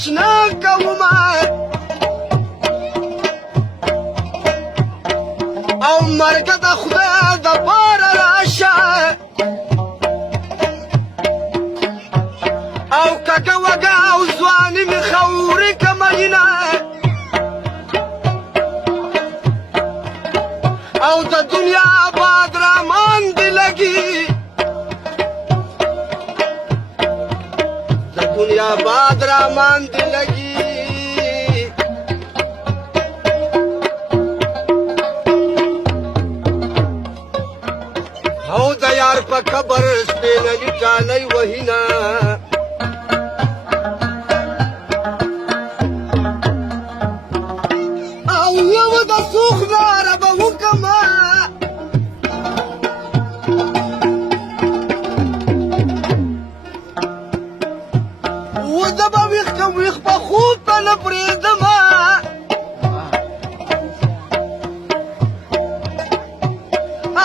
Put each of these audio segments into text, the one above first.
اشنا کوما او مرګ د خدای د بار راشه او ککه وګه او ځواني مې خورې کمینه او د دنیا باد رامان دی لګي د دنیا باد رامان دی لګي او د یار په قبر سپینلی ټالی وهینه او یو د سوخ لاره به وکمه وزه به ویښ کم ویښ په خوب ته نه پرېږدمه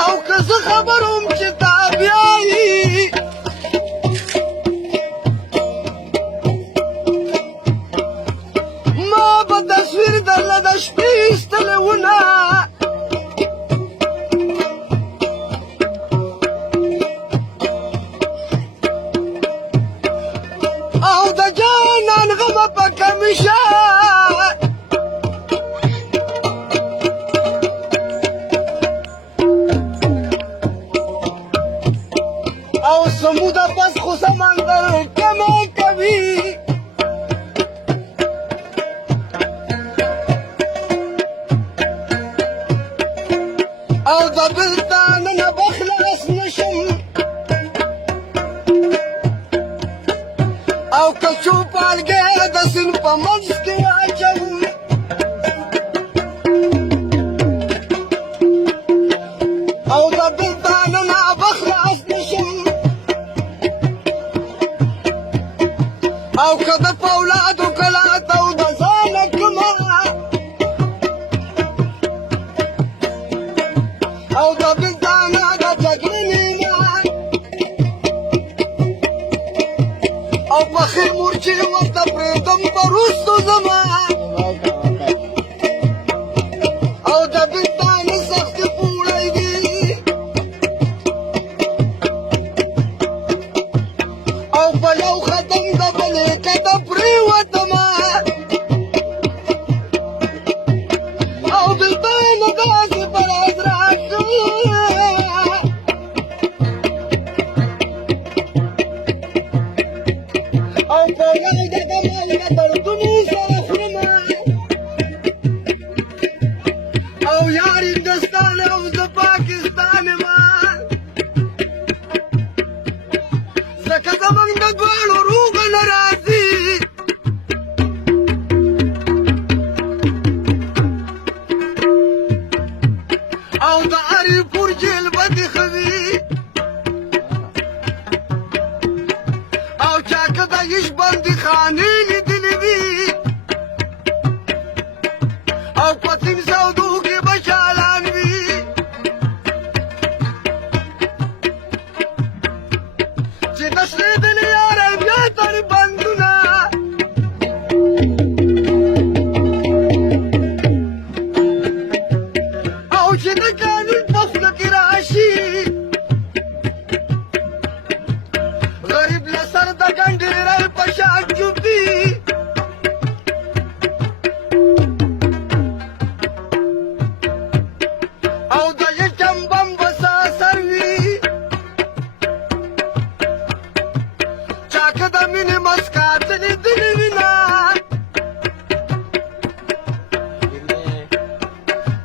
او که زه خبر وم چې تا بیایي ما به تصویر درله د شپې ایستلی ونه او د جانان غمه په کمیشه او سموده پس خو سمندر کمه کوي او د بلتان نه بخلاص نشم او که چوپالګې د سیند په منځ کې واچوم او د بلتان نه بخلاص نشم او که د فولادو کلات او د ځانه کمه او د بلتان د جګړې نیمه او پخې مورچې ورته پرېږدم په وروستو زما او د بلتان سختې پوړی دي او په یو ختم د بلې کته پرېوتمه او بلتان داسې په راز راکړه او په یو دغه مالګه دردونو سره خورمه او یار هندوستان او زه پاکستان یم ځکه زموږ د دواړو روغه نه راځي او د هرې پور جیل به دې ښه وي او چا که د عیش بندیخانې لیدلې وي او په تین سودو کې به شالان وي چې تشرېدلې یاره بیا تر بندونه او چې د قانون په خوله کې راشي غریب له سر د ګنډېرۍ په شان چوپي او د یچم بم به ساسر وي چا که د مینې مسکات لیدلې وینه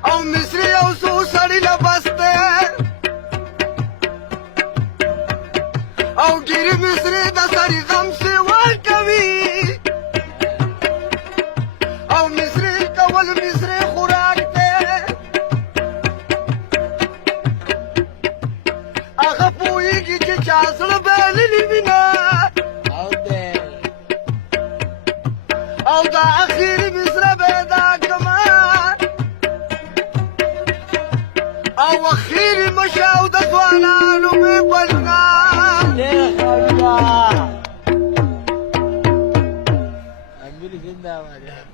او مصري یو څو سړي له بس دی او ګیري مصري د سړي غم سیوا کوي او مصري کول مصري خوراک دی هغه پوهېږي چې چا زړه بایللي وینه او د اخري مصره به یې دا کړمه او اخري مشه او د ځوانانو مې بلنه जिंदाबाद यार.